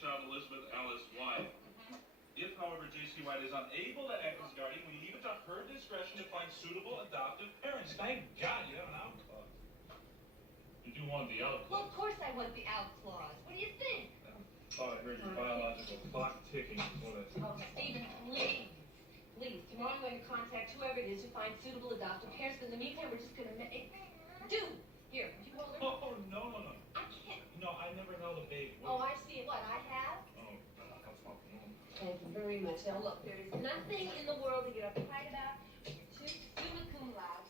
child Elizabeth Alice White. If, however, J.C. White is unable to act as guardian, we leave it to her discretion to find suitable adoptive parents. Thank God you have an out clause. You do want the out Well, clause. of course I want the out clause. What do you think? I thought I heard your biological clock ticking before that. Oh, Stephen, please. Please, tomorrow I'm going to contact whoever it is to find suitable adoptive parents. But in the meantime, we're just going to Dude! Here, would you hold her? Oh, no. I can't. No, I never held a baby. Oh, I see. What, I have? Oh, that's my Thank you very much. Now, look, there is nothing in the world to get uptight about. Summa cum laude.